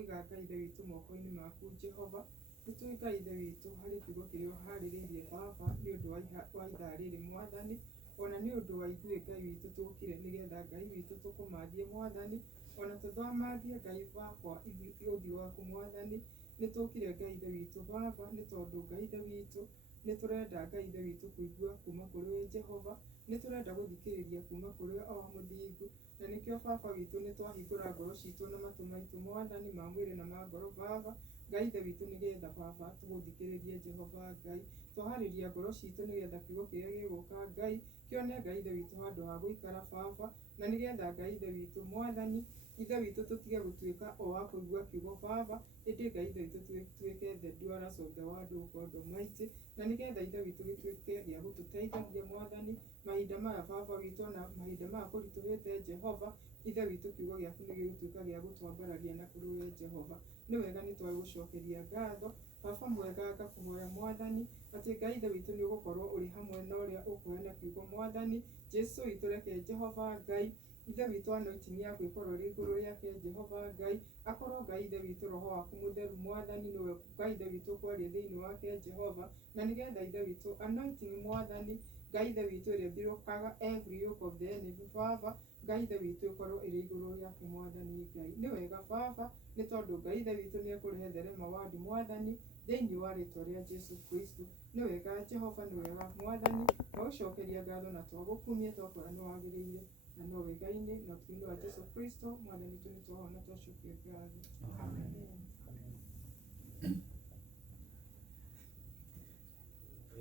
Iga Ngai ithe witũ moko-inĩ maku Jehova, nĩtũĩ Ngai ithe witũ harĩ kiugo kĩrĩa ũharĩrĩirie Baba nĩ ũndũ wa ithaa rĩrĩ Mwathani, ona nĩ ũndũ wa ithuĩ Ngai witũ tũkire nĩgetha Ngai witũ tũkũmathie Mwathani, ona tũthamathie Ngai wakwa ũthiũ waku Mwathani, nĩtũkire Ngai ithe witũ Baba nĩ tondũ Ngai ithe witũ nĩtũrenda Ngai ithe witũ kũigua kuma kũrĩ we Jehova, nĩtũrenda gũthikĩrĩria kuma kũrĩ we o mũthingu, na nĩkĩo Baba witũ nĩtwahingũra ngoro citũ na matũ maitũ Mwathani ma mwĩrĩ na ma ngoro Baba, Ngai ithe witũ nĩgetha Baba tũgũthikĩrĩrie Jehova Ngai, twaharĩria ngoro citũ nĩgetha kiugo kĩrĩa gĩgũka Ngai, kĩone Ngai ithe witũ handũ ha gũikara Baba, na nĩgetha Ngai ithe witũ Mwathani, ithe witũ tũtige gũtuĩka o wa kũigua kiugo Baba, ĩndĩ Ngai ithe witũ tuĩke the doers of the word of God Almighty, na nĩgetha ithe witũ gĩtuĩke gĩa gũtũteithagia Mwathani, mahinda maya Baba witũ na mahinda maya kũritũhĩte Jehova, ithe witũ kiugo gĩaku nĩgĩgũtuĩka gĩa gũtwambararia na kũrĩ we Jehova, nĩ wega nĩtwagũcokeria ngatho, Baba mwega ngakũhoya Mwathani, atĩ Ngai ithe witũ nĩũgũkorwo ũrĩ hamwe na ũrĩa ũkũheana kiugo Mwathani, Jesu witũ reke Jehova Ngai, ithe witũ anointing yaku ĩkorwo ĩrĩ igũrũ rĩake Jehova Ngai, akorwo Ngai ithe witũ roho waku mũtheru Mwathani nĩwe Ngai ithe witũ ũkwaria thĩinĩ wake Jehova, na nĩgetha ithe witũ anointing Mwathani, Ngai ithe witũ ĩrĩa ĩthirũkaga every yoke of the enemy Baba, Ngai ithe witũ ĩkorwo ĩrĩ igũrũ rĩake Mwathani Ngai, nĩ wega Baba, nĩ tondũ Ngai ithe witũ nĩekũrehe therema wandi Mwathani, thĩinĩ wa rĩtwa rĩa Jesu Kristo, nĩ wega Jehova nĩ wega Mwathani, twagũcokeria ngatho na twagũkumia twakwĩra nĩ wagĩrĩire, na no wega-inĩ na ũtũro wa Jesu Kristo Mwathani witũ nĩtwahona twacokia ngatho.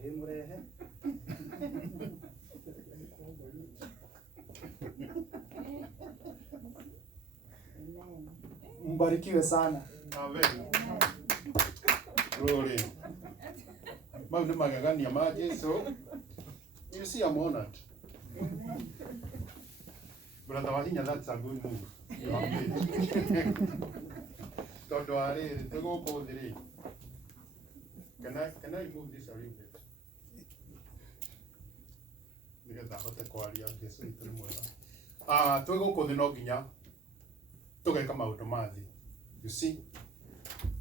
Amen. Murehe. Mbarikiwe sana. Amen. Glory. Mau nĩ magegania ma Jesu. You see, I'm honored. Brother Wahinya, that's a good move. Tondũ arĩrĩ tũgũkũ thĩ rĩ. Can I move this a little bit? Nĩgetha hote kwaria Jesu witũ nĩ mwega. Twĩgũkũ thĩ no nginya tũgeka maũndũ ma thĩ. You see?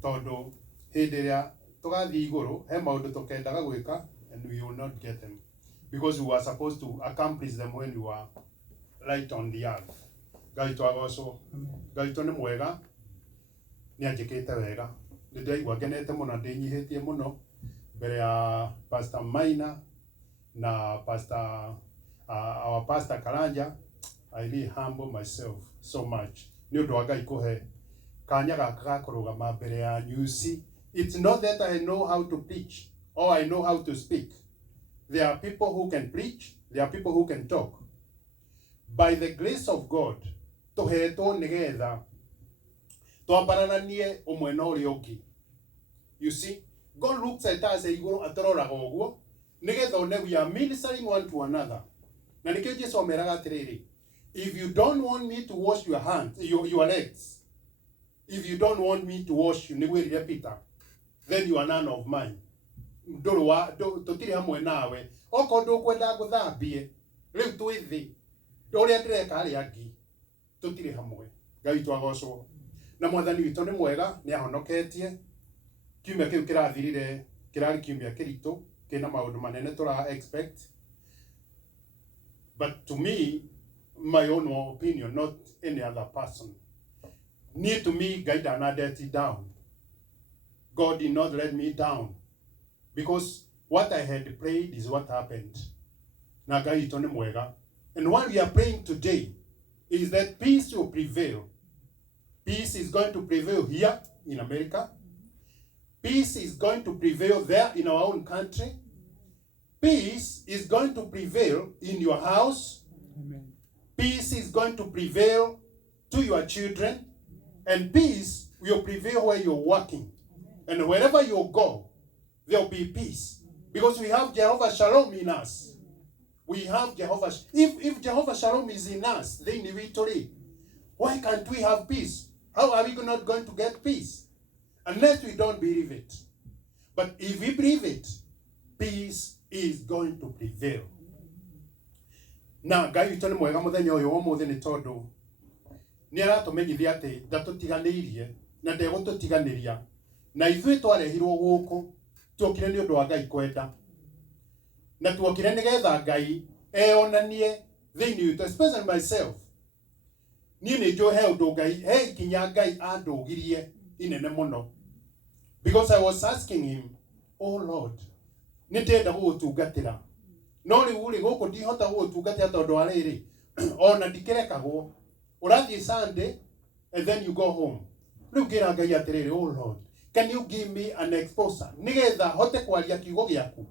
Tondũ hĩndĩ ĩrĩa tũgathiĩ igũrũ he maũndũ tũkendaga gwĩka and we will not get them because we were supposed to accomplish them when we were right on the earth. Ngai twagocwo. Ngai nĩ mwega. Nĩ anjĩkĩte wega. Nĩndĩraigua ngenete mũno ndĩnyihĩtie mũno mbere ya Pastor Maina na our Pastor Karanja. I really humble myself so much. Nĩ ũndũ wa Ngai kũhe kanya gaka ga kũrũgama mbere ya you see. It's not that I know how to preach or I know how to speak. There are people who can preach, there are people who can talk. By the grace of God, tũhetwo nĩgetha twambarananie ũmwe na ũrĩa ũngĩ. You see, God looks at us igũrũ atũroraga ũguo nĩgetha one we are ministering one to another. Na nĩkĩo Jesũ ameraga atĩrĩrĩ, if you don't want me to wash your hands, your legs, if you don't want me to wash you, nĩgwĩrire Peter, then you are none of mine. Tũtirĩ hamwe nawe. Okorwo ndũkwenda ngũthambie, rĩu twĩ thĩ. Ũrĩa ndĩreka arĩa angĩ, tũtirĩ hamwe. Ngai twagocwo. Na Mwathani witũ nĩ mwega, nĩ ahonoketie. Kiumia kĩu kĩrathirire, kĩrarĩ kiumia kĩritũ, kĩna maũndũ manene tũra expect. But to me, my own opinion, not any other person. Near to me, Ngai ndanandeti down. God did not let me down. Because what I had prayed is what happened. Na Ngai witũ nĩ mwega. And what we are praying today is that peace will prevail. Peace is going to prevail here in America. Peace is going to prevail there in our own country. Peace is going to prevail in your house. Amen. Peace is going to prevail to your children. And peace will prevail where you're working. And wherever you go, there'll be peace. Because we have Jehovah Shalom in us. We have Jehovah. If Jehovah Shalom is in us, then victory. Why can't we have peace? How are we not going to get peace? Unless we don't believe it. But if we believe it, peace is going to prevail. Na Ngai witũ nĩ mwega mũthenya ũyũ wa ũmũthĩ nĩ tondũ nĩ aratũmenyithia atĩ ndatũtiganĩirie na ndegũtũtiganĩria na ithuĩ twarehirwo gũkũ tuokire nĩ ũndũ wa Ngai kwenda na tuokire nĩgetha Ngai eonanie thĩinĩ witũ, especially myself. Niĩ nĩ njũĩ he ũndũ Ngai, he ikinya Ngai andũgirie inene mũno, because I was asking him, oh Lord, nĩ ndĩrenda gũgũtungatĩra no rĩu rĩ gũkũ ndihota gũgũtungatĩra tondũ wa rĩrĩ ona ndikĩrekagwo, ũrathiĩ Sunday and then you go home. Rĩu ngĩra Ngai atĩrĩrĩ, oh Lord, can you give me an exposure nĩgetha hote kwaria kiugo gĩaku,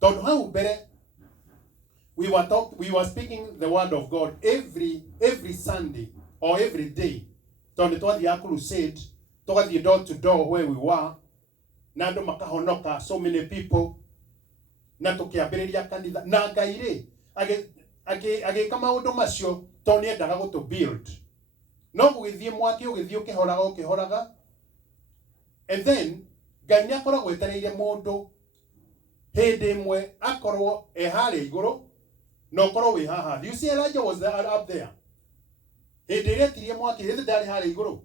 tondũ hau mbere we were speaking the word of God every Sunday or every day. Tondũ twathiaga crusade, tũgathiĩ door to door where we were, na andũ makahonoka, so many people, na tũkĩambĩrĩria kanitha, na Ngai rĩ agĩka maũndũ macio tondũ nĩ endaga gũtũ build. No gũgĩthiĩ mwaki ũgĩthiĩ ũkĩhoraga, and then Ngai nĩ akoragwo etereire mũndũ hĩndĩ ĩmwe akorwo harĩa igũrũ na ũkorwo wĩ haha. You see, Elijah was up there. Hĩndĩ ĩrĩa etirie mwaki hĩndĩ ndarĩ harĩa igũrũ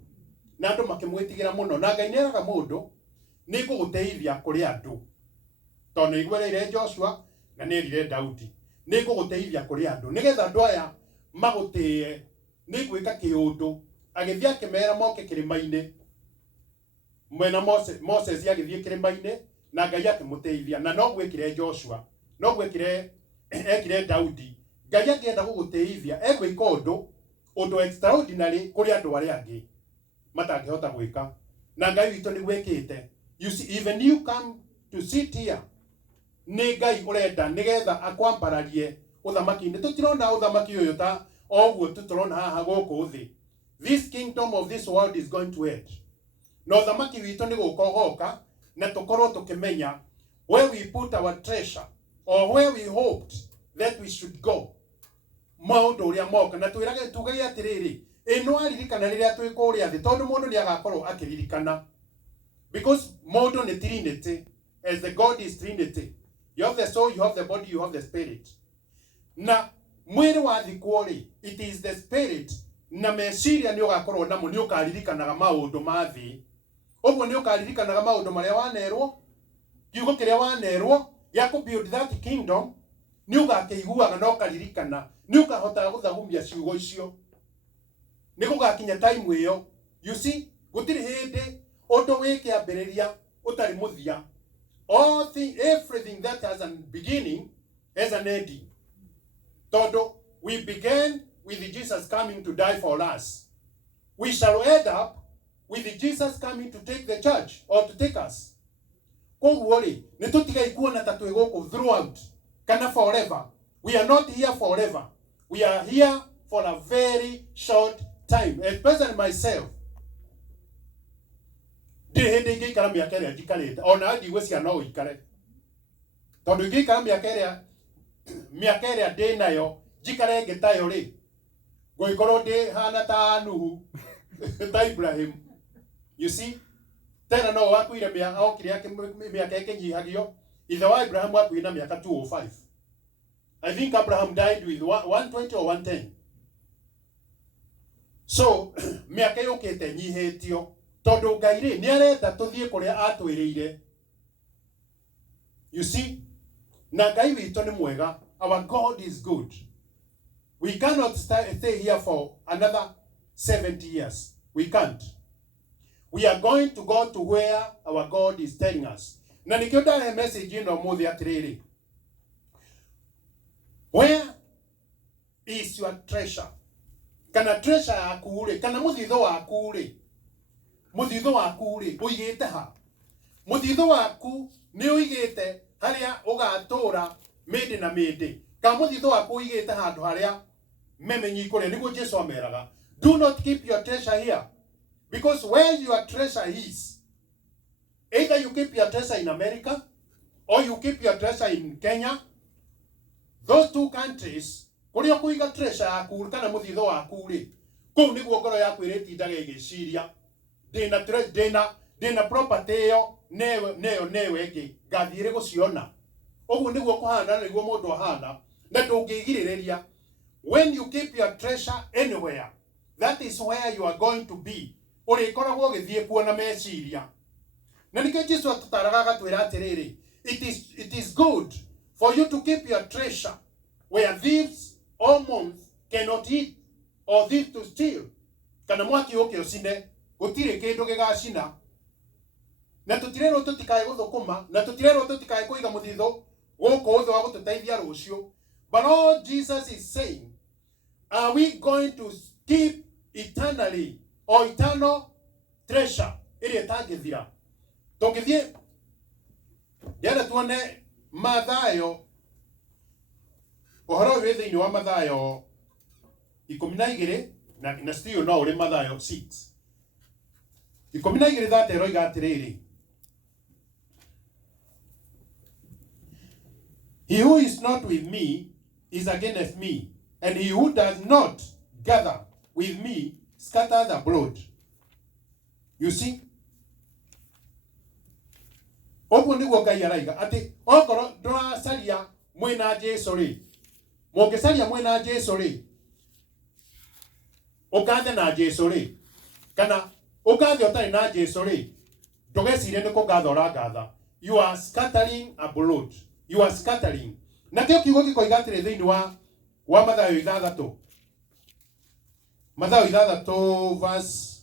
na andũ makĩmwĩtigĩra mũno, na Ngai nĩ eraga mũndũ nĩ ngũgũteithia kũrĩ andũ, tondũ nĩ aiguĩrĩire Joshua na nĩ erire Daudi nĩ ngũgũteithia kũrĩ andũ nĩgetha andũ aya magũtĩe, nĩ gwĩka kĩũndũ. Agĩthiĩ akĩmera moke kĩrĩma-inĩ, mwena Moses agĩthiĩ kĩrĩma-inĩ na Ngai akĩmũteithia, na no gwĩkire Joshua, no gwĩkire ekire Daudi. Ngai angĩenda gũgũteithia egwĩka ũndũ extraordinary kũrĩ andũ arĩa angĩ matangĩhota gwĩka, na Ngai witũ nĩ gwĩkĩte. You see, even you come to sit here, nĩ Ngai ũrenda nĩgetha akwambararie ũthamaki-inĩ. Tũtirona ũthamaki ũyũ ta oguo tũtũrona haha gũkũ thĩ. This kingdom of this world is going to end. Na ũthamaki witũ nĩ gũkogoka, na tũkorwo tũkĩmenya where we put our treasure or where we hoped that we should go. Maũndũ ũrĩa moka na twĩrage tugage atĩrĩrĩ, ĩno aririkana rĩrĩa twĩ kũrĩa thĩ, tondũ mũndũ nĩ agakorwo akĩririkana, because mũndũ nĩ Trinity, as the God is Trinity. You have the soul, you have the body, you have the spirit. Na mwĩrĩ wathikwo rĩ, it is the spirit na meciria nĩ ũgakorwo namo, nĩ ũkaririkanaga maũndũ ma thĩ. Ũguo nĩ ũkaririkanaga maũndũ marĩa wanerwo, kiugo kĩrĩa wanerwo ya kũ build that kingdom, nĩ ũgakĩiguaga na ũkaririkana, nĩ ũkahotaga gũthagumia ciugo icio. Nĩ gũgakinya time ĩyo, you see, gũtirĩ hĩndĩ ũndũ wĩkĩambĩrĩria ũtarĩ mũthia. Everything that has a beginning has an ending. Tondũ we began with Jesus coming to die for us. We shall end up with Jesus coming to take the church or to take us. Koguo rĩ, nĩ tũtigai kuona ta twĩ gũkũ throughout kana forever. We are not here forever. We are here for a very short time, especially myself. Ndĩ hĩndĩ ingĩikara mĩaka ĩrĩa njikarĩte, ona ndigwĩciria no ũikare, tondũ ingĩikara mĩaka ĩrĩa ndĩ nayo njikare ngĩtayo rĩ, ngũgĩkorwo ndĩ hana ta Nuhu ta Ibrahim. You see, tena no wakuire mĩaka ĩkĩnyihagio. Ithe wa Abraham wakuire na mĩaka 205. I think Abraham died with 120 or 110. So mĩaka yũkĩte nyihĩtio, tondũ Ngai rĩ nĩ arenda tũthiĩ kũrĩa atwĩrĩire. You see, na Ngai witũ nĩ mwega. Our God is good. We cannot stay here for another 70 years. We can't. We are going to go to where our God is telling us. Na nikio ndahe message ino mũthĩ atĩrĩrĩ, where is your treasure? Kana treasure yaku rĩ, kana mũthithũ waku rĩ, mũthithũ waku rĩ ũigĩte ha? Mũthithũ waku nĩ ũigĩte harĩa ũgatũra mĩndĩ na mĩndĩ, kana mũthithũ waku ũigĩte handũ harĩa memenyi kũrĩa? Nĩguo Jesũ ameraga, do not keep your treasure here, because where your treasure is, either you keep your treasure in America or you keep your treasure in Kenya. Those two countries, kũrĩa kũiga treasure yaku kana mũthithũ waku rĩ, kũu nĩguo ngoro yaku ĩrĩtindaga ĩgĩciria, ndĩna property ĩyo neyo ĩngĩ ngathiĩ gũciona. Ũguo nĩguo kũhana, nĩguo mũndũ ahana, na ndũngĩgirĩrĩria. When you keep your treasure anywhere, that is where you are going to be. uri koragwo githie kuona meciria na nikyo Jesu atutaraga gatwira atiriri it is good for you to keep your treasure where thieves or moths cannot eat or thief to steal kana mwaki uke ucine gutire kindu gigacina na tutirero tutikae guthukuma na tutirero tutikae kuiga muthitho guku uthe wa gututeithia rucio. But all Jesus is saying, are we going to keep eternally or eternal treasure iri tangithira? Tungithie yara tuone Mathayo, uhoro wi thiini wa Mathayo 12 na still no uri Mathayo 6 12:30 roiga atiriri, he who is not with me is against me, and he who does not gather with me scatters abroad. You see? Opo niguo Ngai araiga ati okoro nduracaria mwina Jesu ri, mungicaria mwina Jesu ri, ukathe na Jesu ri, kana ukathe utari na Jesu ri, ndugecire ni kugatha urangatha. You are scattering abroad. You are scattering. Na kio kiugo gikoiga atiri thiini wa Mathayo 6. Mathayo 6 verse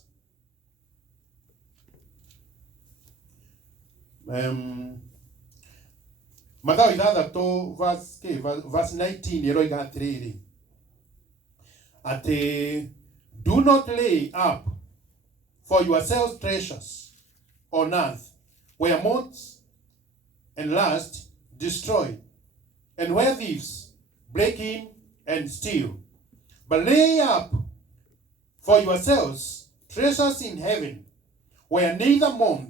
Mathayo 6 verse 19 yeroiga atiriri ati do not lay up for yourselves treasures on earth where moths and rust destroy and where thieves break in and steal, but lay up for yourselves treasures in heaven where neither moth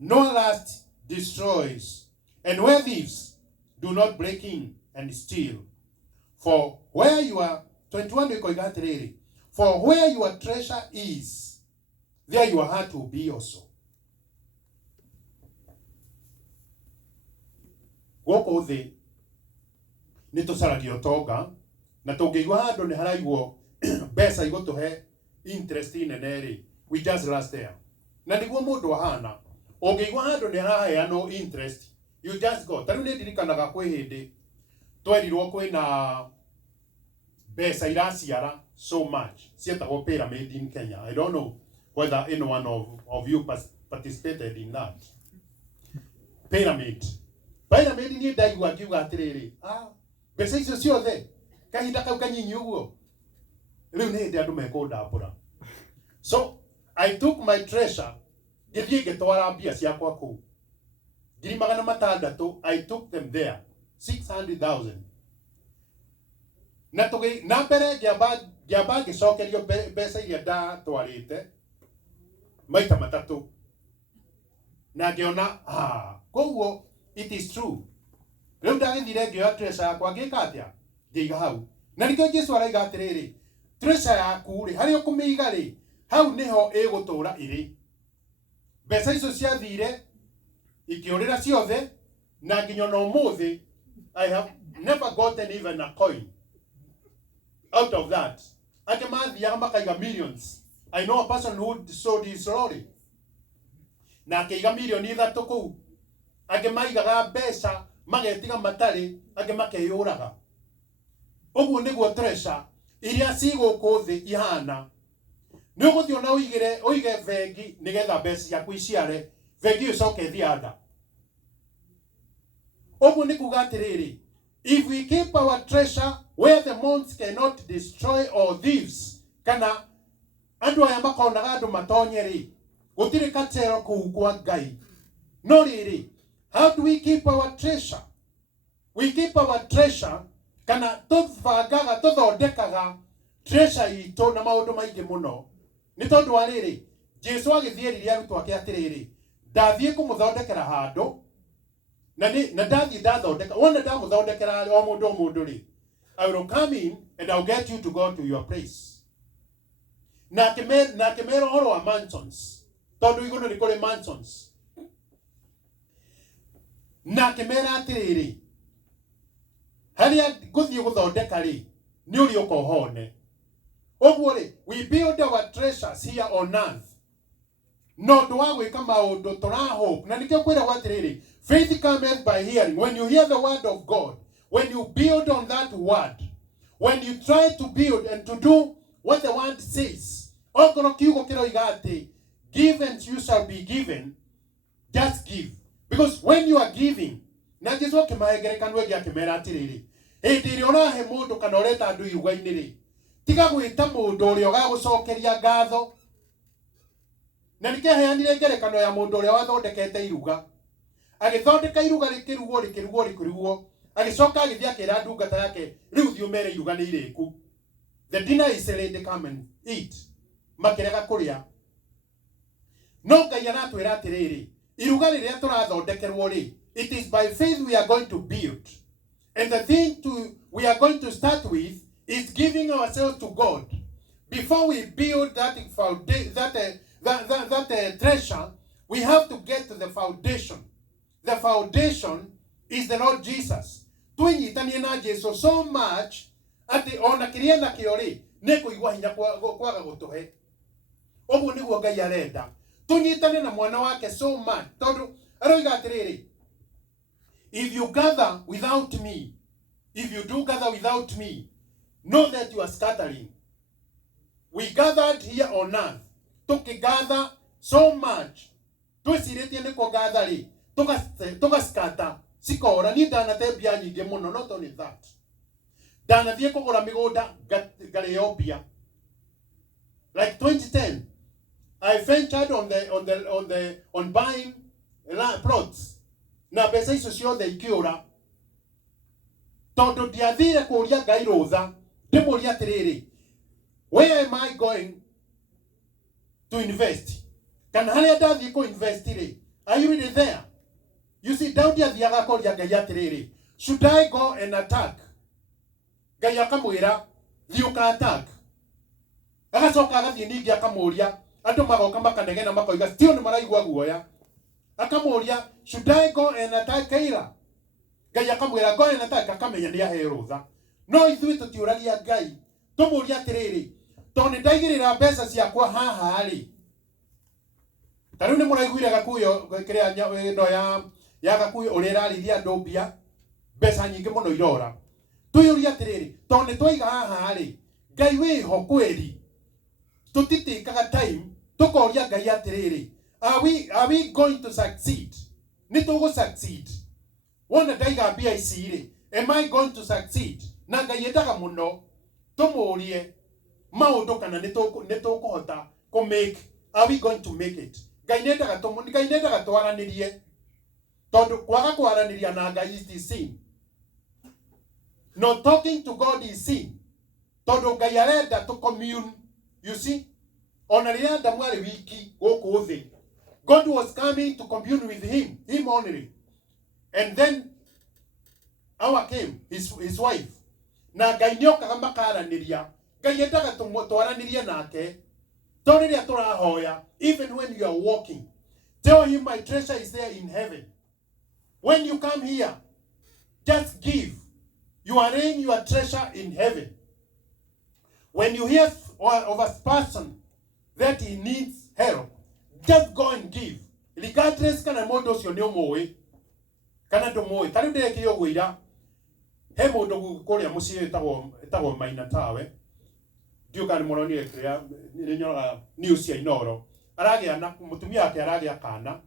nor rust destroys and where thieves do not break in and steal. For where your 21 for where your treasure is, there your heart will be also. Goko thi ni tucaragio tonga na tungigwa handu ni haraigwo mbeca igutuhe interest nene ri, we just last there. Na niguo mundu ahana ungigwa handu ni haraheano interest, you just go. Tariu ni ndirikanaga kwi hindi twerirwo kwina mbeca iraciara so much cietagwo pyramid in Kenya. I don't know whether anyone of you participated in that pyramid ni ndaigua akiuga atiriri mbeca icio ciothe kahinda kau kanyinyi uguo riu ni hindi andu mekundambura. So I took my treasure ngithie ngitwara mbia ciakwa kuu 600,000. I took them there 600,000 na mbere ngiamba ngicokerio mbeca iria ndatwarite maita matatu na ngiona koguo it is true. Riu ndagithire ngioya treasure yakwa ngika atia ngiiga hau na nikio Jesu araiga atiriri treasure yaku ri haria ukumiiga ri hau niho igutura iri. Mbeca icio ciathire ikiurira ciothe na nginya no muthi I have never gotten even a coin out of that. Ake mathiaga makaiga millions. I know a person who sold his lorry na akeiga milioni 3 kuu. Ake maigaga mbeca magetiga matari, ake makeyuraga. Uguo niguo treasure iria ciguku thi ihana. Ni uguthio na uige vengi nigetha mbeca ciaku iciare, vengi ucoke thianda. Uguo ni kuga atiriri, if we keep our treasure where the moths cannot destroy or thieves, kana andu aya makonaga andu matonyeri gutire katero kuu kwa Ngai. No riri, how do we keep our treasure? We keep our treasure kana tutvangaga tuthondekaga treasure itu na maundu maingi muno. Ni tondu wa riri, Jesu agithieririe arutwo ake atiriri, ndathie kumuthondekera handu na ndathie ndathondeka wona ndamuthondekera o mundu ri, I will come in and I'll get you to go to your place. Na kemero horo wa mansions, tondu igunu ni kuri mansions. Na kemera atiriri, haria guthie guthondeka ri ni uri ukohone. we build our treasures here on earth. No dwa gwika maundu tura hope. Na nikio kwira watiriri, faith cometh by hearing. When you hear the word of God, when you build on that word, when you try to build and to do what the word says, okoro kiugo kiroiga ati, give and you shall be given. Just give. Because when you are giving, na Jesu kimahegerekano egi akimera atiriri, hindi iri orahe mundu kana ureta andu iruga-ini ri, tiga gwita mundu uria ugagucokeria ngatho. Na nikeheanire ngerekano ya mundu uria wathondekete iruga, agithondeka iruga rikirugwo agicoka agithia akira ndungata yake, riu thiumere iruga ni iriku, the dinner is ready, come and eat. Makirega kuria. No Ngai aratwira atiriri, iruga riria turathondekerwo ri, it is by faith we are going to build, and the thing we are going to start with is giving ourselves to God. Before we build that treasure, we have to get to the foundation. The foundation is the Lord Jesus. Tunyitanie na Jesu so much ati ona kiria na kiori ne kuigwa hinya kwaga gutuhe. Oguo niguo Ngai arenda. Tunyitane na mwana wake so much. Tondu aroiga atiriri, if you gather without me, if you do gather without me, know that you are scattering. We gathered here on earth. Tukigather so much. Twiciritie ni kugather ri. Tugascatter. Sikora ni danate bia nyingi muno, not only that. Danathie kugura migunda ngariobia. Like 2010, I ventured on buying plots. Na pesa icio ciothe ikiura. Tondu ndiathire kuria Ngai rutha, ndimuria atiriri, where am I going to invest? Kana haria ndathie ku invest ri, are you really there? You see, down there thiaga kuria Ngai atiriri, should I go and attack? Ngai akamwira, thiuka attack. Agacoka agathie ningi akamuria, andu magoka makanegena makoiga tio ni maraigua guoya. Akamuria, should I go and attack Keira? Ngai akamwira, go and attack. Akamenya ni ahe rutha. No ithui tutiuragia Ngai, tumuria atiriri, tondu ndaigirira mbeca ciakwa haha ri. Tariu ni muraiguire Gakuyu kiria ndo ya Gakuyu uria irarithia andu mbia, mbeca nyingi muno irora. Tuyuria atiriri, tondu twaiga haha ri, Ngai wiho kweri. Tutitikaga time tukoria Ngai atiriri, are we going to succeed? Nitugo succeed. Wona ndaiga mbia ici ri, am I going to succeed? Na Ngai endaga muno tumurie maundu kana nitukuhota ku make, are we going to make it? Ngai nendaga twaranirie, tondu kwaga kwaraniria na Ngai is sin. No, talking to God is sin. Tondu Ngai arenda to commune. You see, ona riria ndamu ari wiki guku thi, God was coming to commune with him only. And then our came his wife. Na Ngai niokaga makaraniria. Ngai endaga twaranirie nake. Tondu riria turahoya, even when you are walking, tell him my treasure is there in heaven. When you come here, just give. You are laying your treasure in heaven. When you hear of a person that he needs help, just go and give. Regardless kana mundu ucio ni umui kana ndumui. Tariu ndeke ogwira he mundu kuria mucii etagwo Maina Tawe. Ndiuka ni muronire kiria ninyora news ya Inoro. Aragia na mutumia yake aragia kana.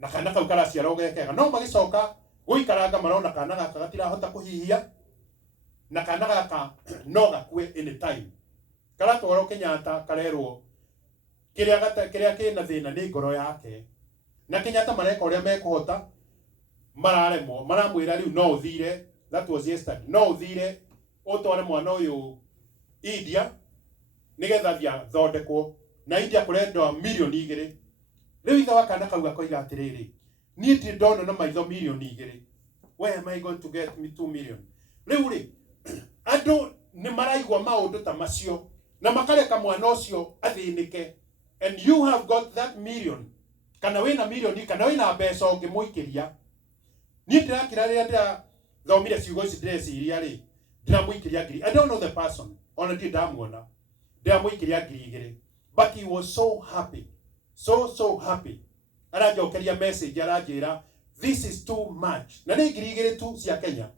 Na kana kau karaciara ugekega. No magicoka guikaranga marona kana gaka gatirahota kuhihia. Na kana gaka no gakue anytime. Karatwaro Kenyatta karerwo kiria kina thina ni ngoro yake. Na Kenyatta mareka uria mekuhota, mararemwo, maramwira riu no uthire. That was yesterday. No uthire utware mwana uyu India nigetha thia thondekwo na India kurendwa million 2. Riu itha wakana kau gakoiga atiriri, nie ndi ndona na maitho million 2. Where am I going to get me 2 million? Riu ri andu ni maraigwa maundu ta macio na makareka mwana ucio athinike, and you have got that million, kana wina million, kana wina mbeca ungimuikiria. Nie ndirakira riria ndia thomire ciugo ici ndeciria ri, ndiramuikiria ngiri. I don't know the person, ona ndi ndamuona, ndiamwikiria ngiri but he was so happy, so happy. Arajokeria message aranjira this is too much, na ni ngiri tu cia Kenya.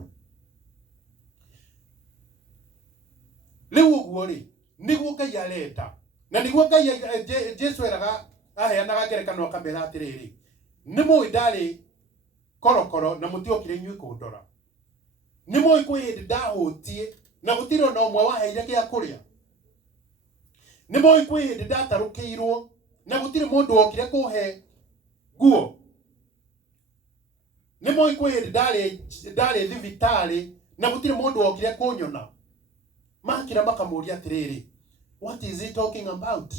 Riu uguo ri niguo Ngai arenda, na niguo Ngai Jesu eraga aheanaga ngerekano akamera atiriri, ni mui ndari korokoro na mutiokire nyui kundora, ni mui kwi hindi ndahutie na gutiro na umwe waheire gia kuria, ni mui kwi hindi ndatarukirwo na gutire mundu okire kuhe guo, ni mui kwi hindi ndari thibitari na gutire mundu okire kunyona. Makira makamuria atiriri, what is he talking about?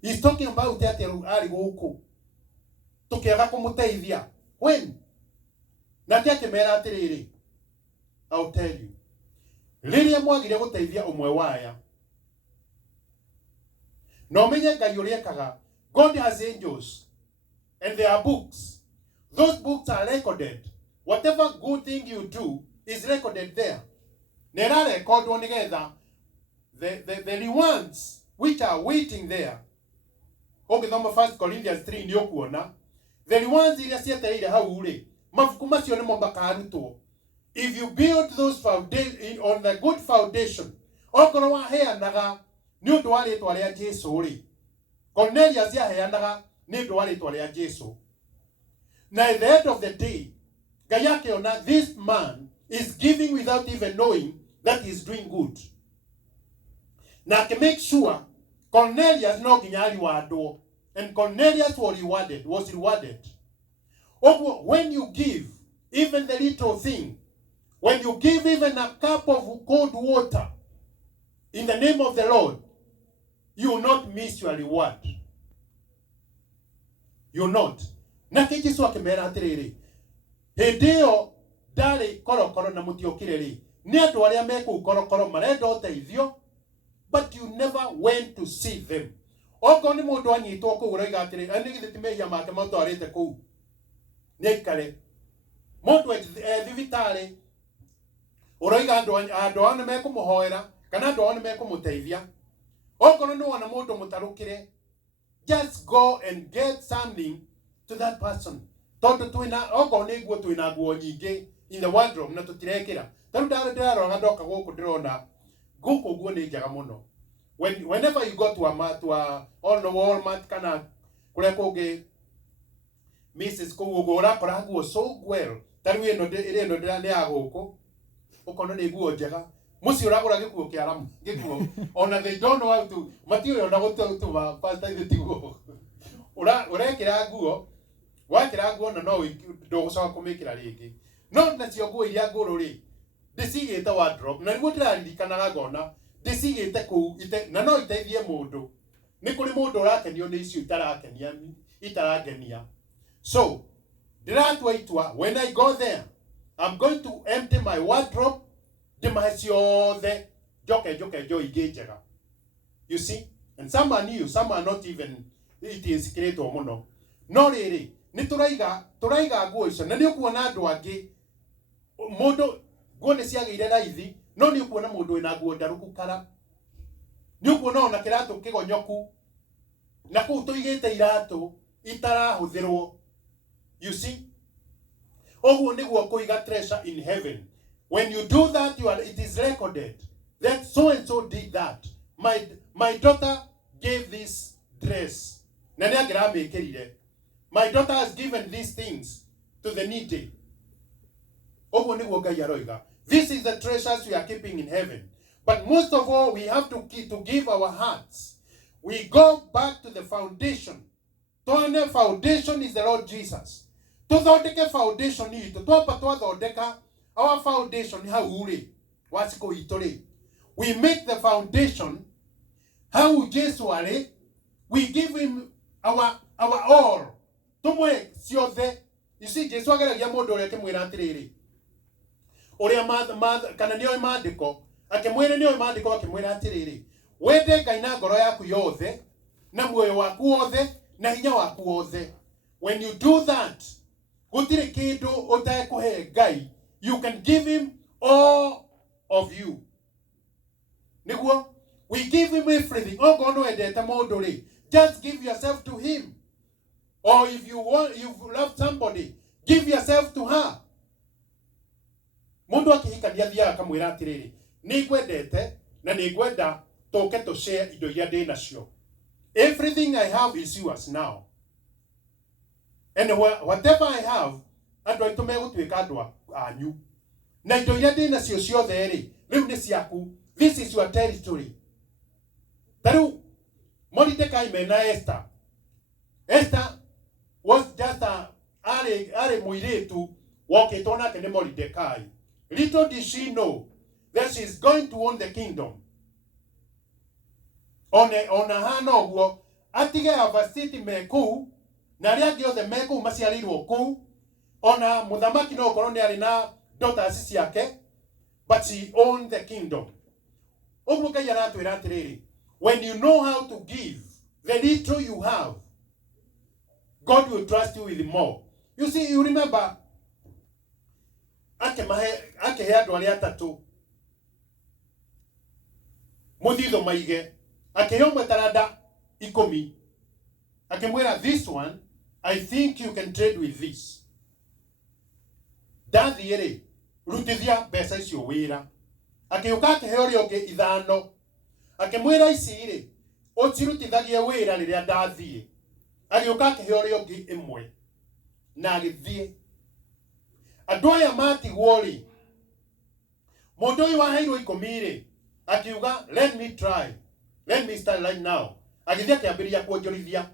He's talking about ati ari guku tukiaga kumuteithia when na tia kimera atiriri, I'll tell you, riria mwagire guteithia umwe waya no menye Ngai uriekaga. God has angels and there are books. Those books are recorded. Whatever good thing you do is recorded there. Nera record one together the rewards which are waiting there. Okay, number 1 Corinthians 3 ndio kuona the rewards iria cietereire hau ri mabuku macio ni mo makarutwo. If you build those foundation on the good foundation, okorwo waheanaga ni undu wa ritwa ria Jesu ri, Cornelius yaheanaga ni undu wa ritwa ria Jesu, na at the end of the day Ngai akiona this man is giving without even knowing that he is doing good, na ke make sure Cornelius no ginyari wado, and Cornelius was rewarded. When you give even the little thing, when you give even a cup of cold water in the name of the Lord, you will not miss your reward. You will not. Na kijisu akimera atiriri, hideo ndari korokoro na mutiokire ri ni andu aria meku korokoro marenda uteithio, but you never went to see them. Oko ni mundu anyitwo ku uraiga atiri ani githimehia make matwarite ku ni ikare mundu thivitari uraiga andu ane mekumuhoera kana andu ane mekumuteithia. Oko ni wona mundu mutarukire, just go and get something to that person. Tondu twina oko ni guo twina guo nyingi in the wardrobe na tutirekira. Taru ndarora ndoka guku ndirona guku guo ni njaga muno. Whenever you go to a Walmart kana kule kungi Mrs. Kugo urakora guo so well. Taru ino ndira ni aguku ukono ni guo njega. Musi uragura gikuo kiaramu gikuo ona they don't know how to matio ona gutuma pasta ile tiguo urekira guo wakira guo no ndogucoka kumikira ringi no nacio guo iria nguru ri ndicigite wardrobe na niguo ndiraririkanaga ngona ndicigite ku na no iteithie mundu ni kuri mundu urakenio ni icio itaragenia. So ndiratua itua when I go there I'm going to empty my wardrobe the joke njega. You see, and some are new, some are not even it is created muno. No riri ni turaiga nguo icio na ni ukuona andu angi mundu nguo ni ciagire raithi no ni ukuona mundu wina nguo ndaruku kara ni ukuona ona kiratu kigonyoku na kuu tuigite iratu itarahuthirwo. You see, oguo niguo kuiga treasure in heaven. When you do that, it is recorded that so and so did that. My daughter gave this dress. My daughter has given these things to the needy. This is the treasures we are keeping in heaven. But most of all, we have to give our hearts. We go back to the foundation. The foundation is the Lord Jesus. Tuthondeke foundation itu twamba twathondeka our foundation how uri wasiko itore. We make the foundation how Jesus are. We give him our all. Tumwe ciothe. You see Jesus ageragia mundu uria kimwira atiriri. Uria kana nio maandiko akimwira nio maandiko akimwira atiriri. Wende Ngai na ngoro yaku yothe na muoyo waku wothe na hinya waku wothe. When you do that, gutire kindu utakuhe Ngai, you can give him all of you. Niguo We give him everything. Oh, God, no, just give yourself to him. Or if you love somebody, give yourself to her. Mundu akihikania thiaga kamwira atiriri, nigwendete na nigwenda toke to share indo iria ndi nacio. Everything I have is yours now. And whatever I have, andu aitu megutwika andu anyu. Na indo iria ndi nacio ciothe ri, riu ni ciaku. This is your territory. Taru Mordecai mena Esther. Esther was just a are muiretu walked on at Mordecai. Little did she know that she's going to own the kingdom. On a hano atige avasiti meku na ria giothe meku maciarirwo ku ona muthamaki no koroni ari na daughters ciake, but she owned the kingdom. Oguo Ngai aratwira atiriri, when you know how to give the little you have, God will trust you with more. You see, you remember ake andu aria atatu muthitho maige akihomwe taranda 10 akimwira, this one I think you can trade with this. Dathiere rutithia mbeca icio wira. Akiuka akiheo ria ungi 5 akimwira ici ri ucirutithagie wira riria ndathie. Akiuka akiheo ria ungi 1 na agithie. Andu aya matigwo ri mundu uyu waheirwo 10 ri akiuga, let me try, let me start right now. Agithia kiambiria kuonjorithia,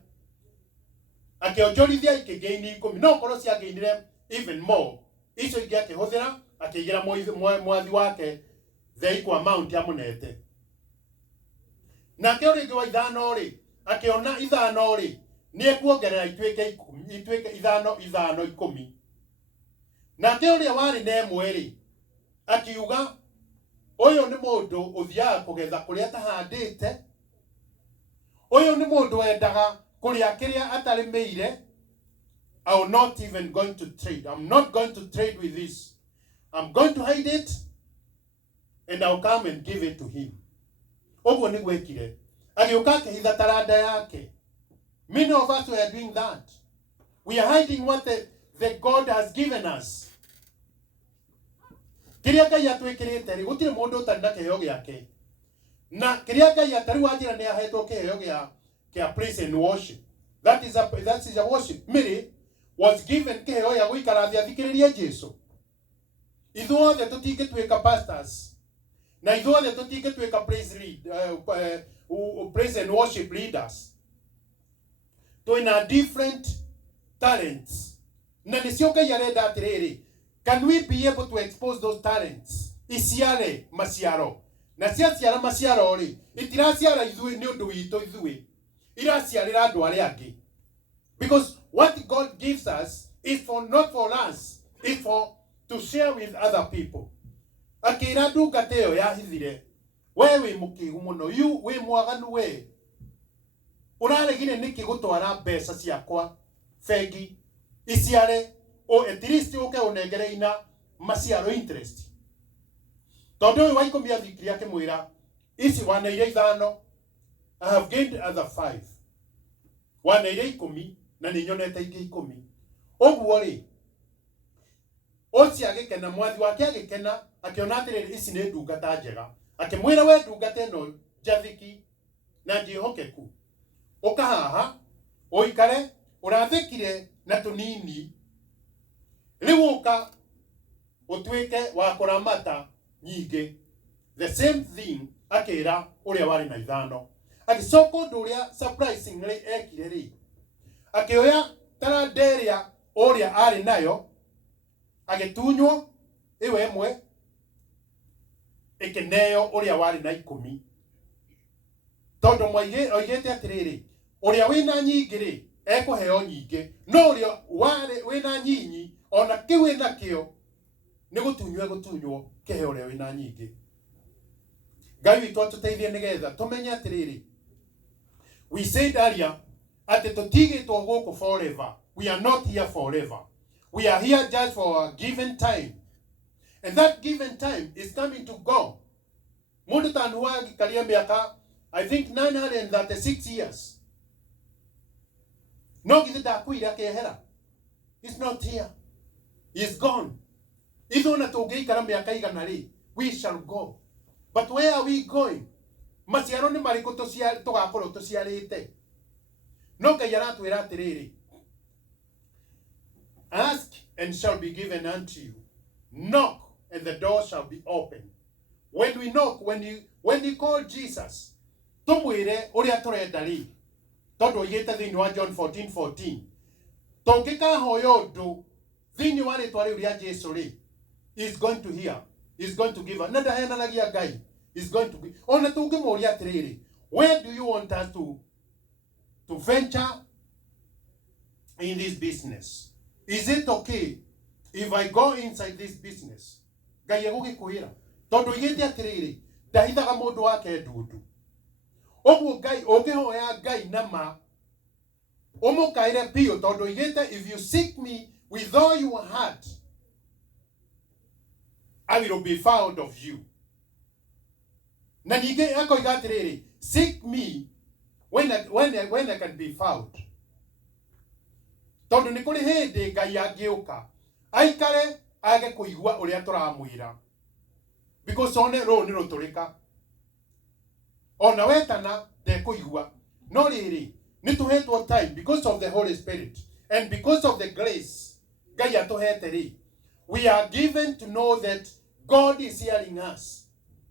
akionjorithia ikigaini 10 no korwo cia gainire even more. Icio ingi akihuthira akigira mwathi wake the equal amount ya munete. Na kio ringi wa 5 ri akiona 5 ri ni ekuongerera itweke 5 10. Na kio ria wari na 1 ri akiuga, uyu ni mundu uthiaga kugetha kuria tahandite, uyu ni mundu wendaga kuria kiria atarimeire. I will not even going to trade. I'm not going to trade with this. I'm going to hide it and I'll come and give it to him. Oguo ni gwekire. Agiuka akihitha taranda yake. Many of us are doing that. We are hiding what the God has given us. Kiria Ngai atwikirite ri gutire mundu utari na kiheo giake. Na kiria Ngai atari wajira ni ahetwo kiheo gia praise and worship. That is a worship. Mary was given kiheo ya guikara thia thikiririe Jesu. Ithuothe tutingitwika pastors. Na ithuothe tutingitwika praise and worship leaders. Twina different talents. Na nicio Ngai arenda atiriri, can we be able to expose those talents? Isiare maciaro. Na ciaciara maciaro ri itiraciara ithui ni undu witu ithui. Iraciarira andu aria angi. Because what God gives us is not for us, it's to share with other people. Akira ndungata iyo yahithire, we wi mukigu muno, yu wi mwaganu we. Uraregire niki gutwara mbeca ciakwa fegi iciare o at least uke unengere ina maciaro interest. Tondu uyu wa 10 athikiri akimwira, ici waneire 5, I have gained other 5. Waneire 10 na ni nyonete ingi 10. Oguo ri oci agikena, mwathi wake agikena, akiona atiriri ici ni ndungata njega. Akimwira, we ndungata ino njathiki na njihokeku, uka haha uikare urathikire na tunini, riu uka utwike wa kuramata nyingi. The same thing akira uria wari na 5. Agicoka undu uria surprisingly ekire ri, akioya taranderia uria ari nayo agitunywo iwe 1 ikeneo uria wari na 10. Tondu mwaige oigete atiriri, uria wina nyingi ri ekuheo nyingi, no uria wari wina nyinyi ona kiu wina kio ni gutunywo kiheo uria wina nyingi. Ngai witu atuteithie nigetha tumenye atiriri, we said earlier ati tutigitwo guku forever. We are not here forever. We are here just for a given time. And that given time is coming to go. Mundu tanuwa gikaria miaka I think 936 years. No githe ndakuire akehera. He's not here. He's gone. Either na tungeikara miaka igana ri, we shall go. But where are we going? Maciaro ni mariko tugakorwo tuciarite. No Ngai aratwira atiriri. Ask and shall be given unto you. Knock and the door shall be opened. When we knock, when you call Jesus, tumwire uria turenda ri. Tondu igite thini wa John 14:14. Tongika hoyo ndu thini wa ritwa riu ria Jesu ri. He's going to hear. He's going to give us. Nada henanagia Ngai. He's going to be. Ona tungimuria atiriri. Where do you want us to venture in this business? Is it okay if I go inside this business? Ngai egugikwira. Tondu igite atiriri. Ndahithaga mundu wake ndundu. Oguo Ngai ungihoya Ngai nama umukaire pio tondu igite if you seek me with all your heart I will be found of you. Na nige akoiga atiriri, seek me when I can be found. Tondu ni kuri hindi Ngai angiuka aikare age kuigua uria turamwira. Because one ro ni ruturika. Ona wetana de kuigua. No riri ni tuhetwo time because of the Holy Spirit and because of the grace Ngai atuhete ri. We are given to know that God is hearing us.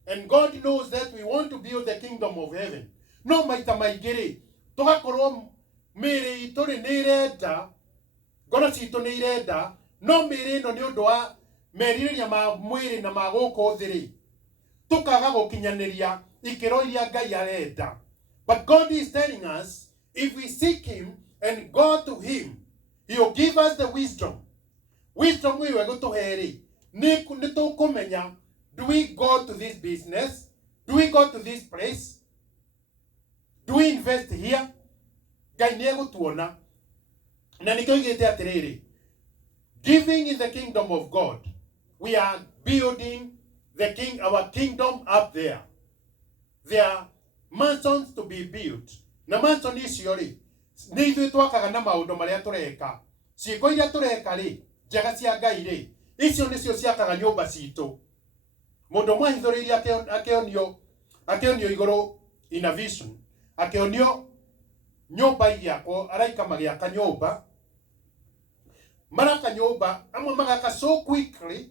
And God knows that we want to build the kingdom of heaven. No maita maigiri. Tugakorwo miri ituri ni irenda. Ngoro citu ni irenda. No miri ino ni undu wa meririria ma mwiri na ma guku thiri. Tukaga gukinyaniria ikiro iria Ngai arenda. But God is telling us, if we seek Him and go to Him, He will give us the wisdom. Wisdom we will go to Heri. Do we go to this business? Do we go to this place? Do we invest here? Ngai ni egutuona. Na nikyo igite atiriri. Giving in the kingdom of God. We are building our kingdom up there. There are mansions to be built. Na mansion icio ri ni ithuĩ twakaga na maundu maria tureka. Ciiko iria tureka ri njega cia Ngai ri icio nicio ciakaga nyumba citu. Mundu mwahithuriria akionio iguru in a vision. Akionio nyumba igiakwo araika magiaka nyumba. Maraka nyumba amwe magaka so quickly.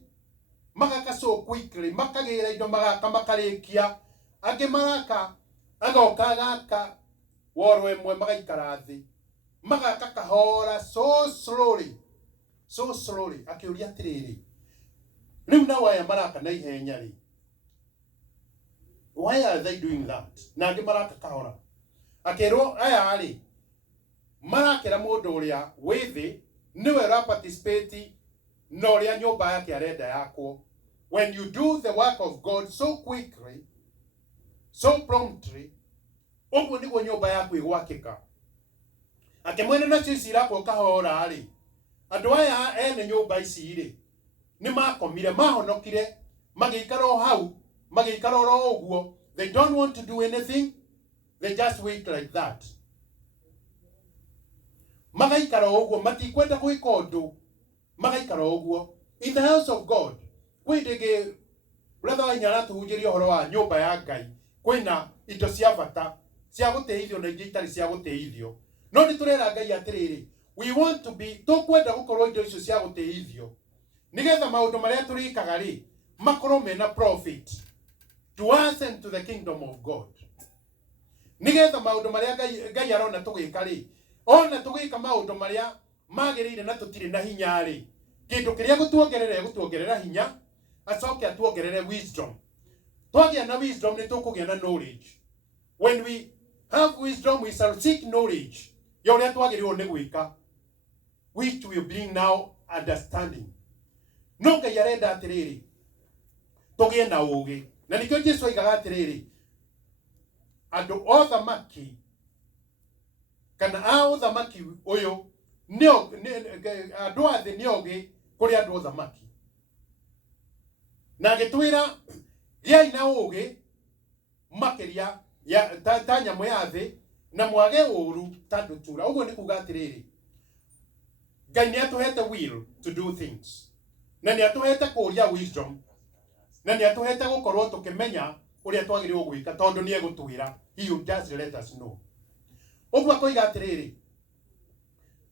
Makagira indo magaka makarikia. Angi maraka agoka gaka woro emwe magaikara thi. Magaka kahora so slowly akiuria atiriri. Riu na waya maraka na ihenya ri. Why are they doing that? Na angi maraka kahora. Akero aya ri marakira mundu uria withi niwe ra participate no ria nyumba yake arenda yakwo. When you do the work of God so quickly, so promptly, oguo niguo nyumba yaku igwakika. Akemwena na cio cirakwo kahora ri. Andu aya ene nyumba ici ri ni makomire mahonokire magikara o hau magikara ro oguo. They don't want to do anything. They just wait like that. Magaikara oguo matikwenda gwika undu. Magaikara oguo. In the house of God, kwindege brother wa nyara tuhunjirie horo wa nyumba ya Ngai. Kwina indo cia bata cia guteithio na ingi itari cia guteithio. No ni turera Ngai atiriri. We want to be tukwenda gukorwo indo icio cia guteithio. Nigetha maundu maria turikaga ri makorwo mena profit to us and to the kingdom of God. Nigetha maundu maria Ngai arona tugika ri ona tugika maundu maria magirire na tutire na hinya ri kindu kiria gutuongerera hinya acoke atuongerere wisdom. Twagia na wisdom ni tukugia na knowledge. When we have wisdom, we shall seek knowledge. Yoria twagirirwo ni gwika, which will bring now understanding. No Ngai arenda atiriri tugie na ugi. Na nikyo Jesu aigaga atiriri andu othamaki kana a uthamaki uyu nio andu athi niogi kuri andu othamaki. Na gitwira giai na ugi makiria ya ta nyamå ya thä na mwage ũru ta ndutura. Ũguo nĩ kuga atĩrĩrĩ, Ngai nĩ atũhete will to do things, na nĩ atũhete kũria wisdom, na nĩ atũhete gũkorwo tũkĩmenya ũrĩa twagĩrĩirwo gwĩka, tondũ nĩ egũtwĩra. He will just let us know. Ũguo akoiga atĩrĩrĩ,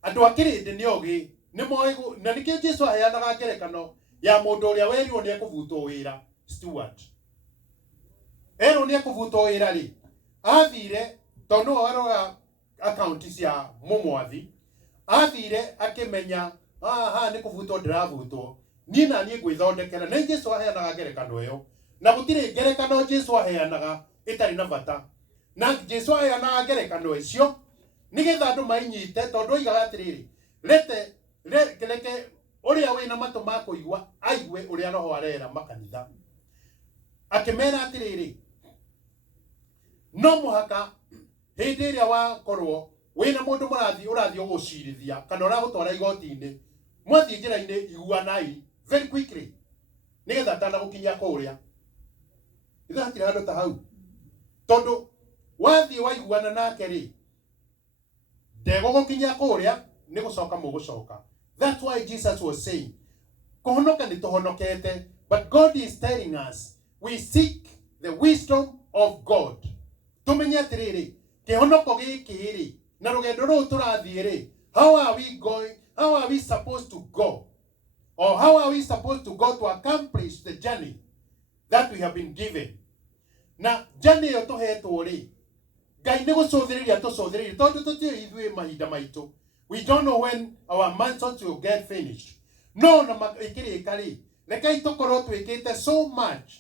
andũ a kĩrĩndĩ nĩ ogĩ, nĩ moĩ, na nĩkĩo Jesũ aheanaga ngerekano ya mũndũ ũrĩa werirwo nĩ ekũbutwo wĩra, steward. Erwo nĩ ekũbutwo wĩra rĩ, athire, tondũ no arora account cia mũmwathi, athire akĩmenya haha nĩ kũbutwo ndĩrabutwo, niĩ na niĩ ngwĩthondekera. Na Jesũ aheanaga ngerekano ĩyo, na gũtirĩ ngerekano Jesũ aheanaga ĩtarĩ na bata. Na Jesũ aheanaga ngerekano icio nĩgetha andũ mainyite, tondũ oigaga atĩrĩrĩ, reke ũrĩa wĩna matũ ma kũigua aigue ũrĩa Roho arera makanitha. Akĩmera atĩrĩrĩ, no mũhaka hĩndĩ ĩrĩa wakorwo wĩna mũndũ ũrathiĩ ũgũcirithia kana ũragũtwara igoti-inĩ, mwathiĩ njĩra-inĩ iguanai very quickly nĩgetha ndanagũkinyia kũrĩa. Ithe hatirĩ handũ ta hau, tondũ wathiĩ waiguana nake rĩ, ndegũgũkinyia kũrĩa, nĩ gũcoka mũgũcoka. That's why Jesus was saying, kũhonoka nĩ tũhonokete, but God is telling us we seek the wisdom of God. Tũmenye atĩrĩrĩ, kĩhonoko gĩkĩ rĩ, na rũgendo rũu tũrathiĩ rĩ, how are we going, how are we supposed to go, or how are we supposed to go to accomplish the journey that we have been given. Na journey ĩyo tũhetwo rĩ, Ngai nĩ gũcũthĩrĩria tũcũthĩrĩrie, tondũ tũtiũĩ ithuĩ mahinda maitũ. We don't know when our months will get finished. No na ĩkĩrĩka rĩ, rekei tũkorwo twĩkĩte so much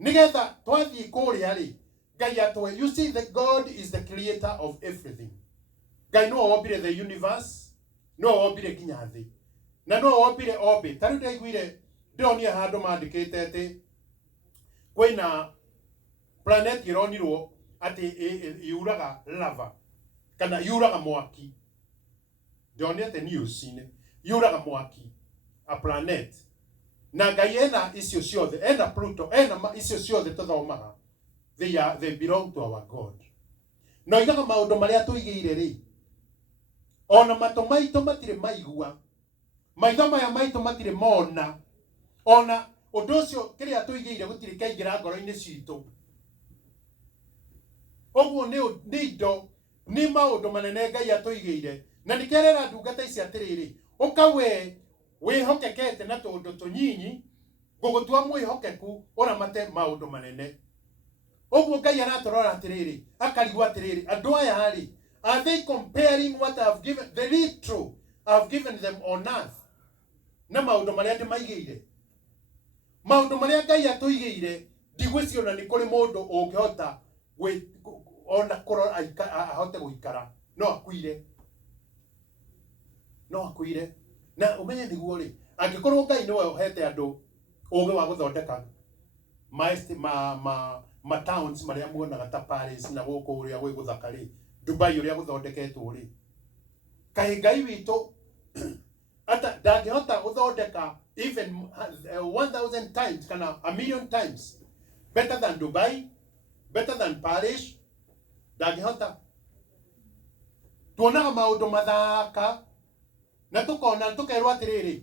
nĩgetha twathiĩ kũrĩa rĩ, Ngai atwe. You see that God is the creator of everything. Ngai no wombire the universe, no wombire nginya thĩ, na no wombire orbit. Tarĩu ndaiguire ndĩronia handũ mandĩkĩte atĩ kwĩna planet ĩronirwo atĩ yuraga lava kana yuraga mwaki. Ndĩronete news-inĩ yuraga mwaki, a planet. Na Ngai ena icio ciothe, ena Pluto, ena icio ciothe tũthomaga. They belong to our God. No igaga maũndũ marĩa tũigĩire rĩ, ona matũ maitũ matirĩ maigua, maitho maya maitũ matirĩ mona, ona ũndũ ũcio kĩrĩa tũigĩire gũtirĩ kaingĩra ngoro-inĩ citũ. Ũguo nĩ indo, nĩ maũndũ manene Ngai atũigĩire. Na nĩkĩarera ndungata ici atĩrĩrĩ, ũka we wĩhokekete na tũndũ tũnyinyi, ngũgũtua mwĩhokeku ũramate maũndũ manene. Ũguo Ngai aratũrora atĩrĩrĩ, akarigwo atĩrĩrĩ, andũ aya rĩ, are they comparing what I have given, the little I have given them on earth, na maũndũ marĩa ndĩmaigĩire? Maũndũ marĩa Ngai atũigĩire, ndigwĩciona nĩ kũrĩ mũndũ ũngĩhota ona kũrora ahote gũikara. No akuire, no akuire. Na ũmenye nĩguo rĩ, angĩkorwo Ngai nĩwe ũhete andũ ũũgĩ wa gũthondeka ma towns marĩa muonaga ta Paris na gũkũ ũrĩa gwĩ gũthaka rĩ, Dubai ũrĩa gũthondeketwo rĩ, kaĩ Ngai witũ ata ndangĩhota gũthondeka even 1,000 times kana a million times better than Dubai, better than Paris? Ndangĩhota. Tuonaga maũndũ mathaka na tũkona tũkerwo atĩrĩrĩ,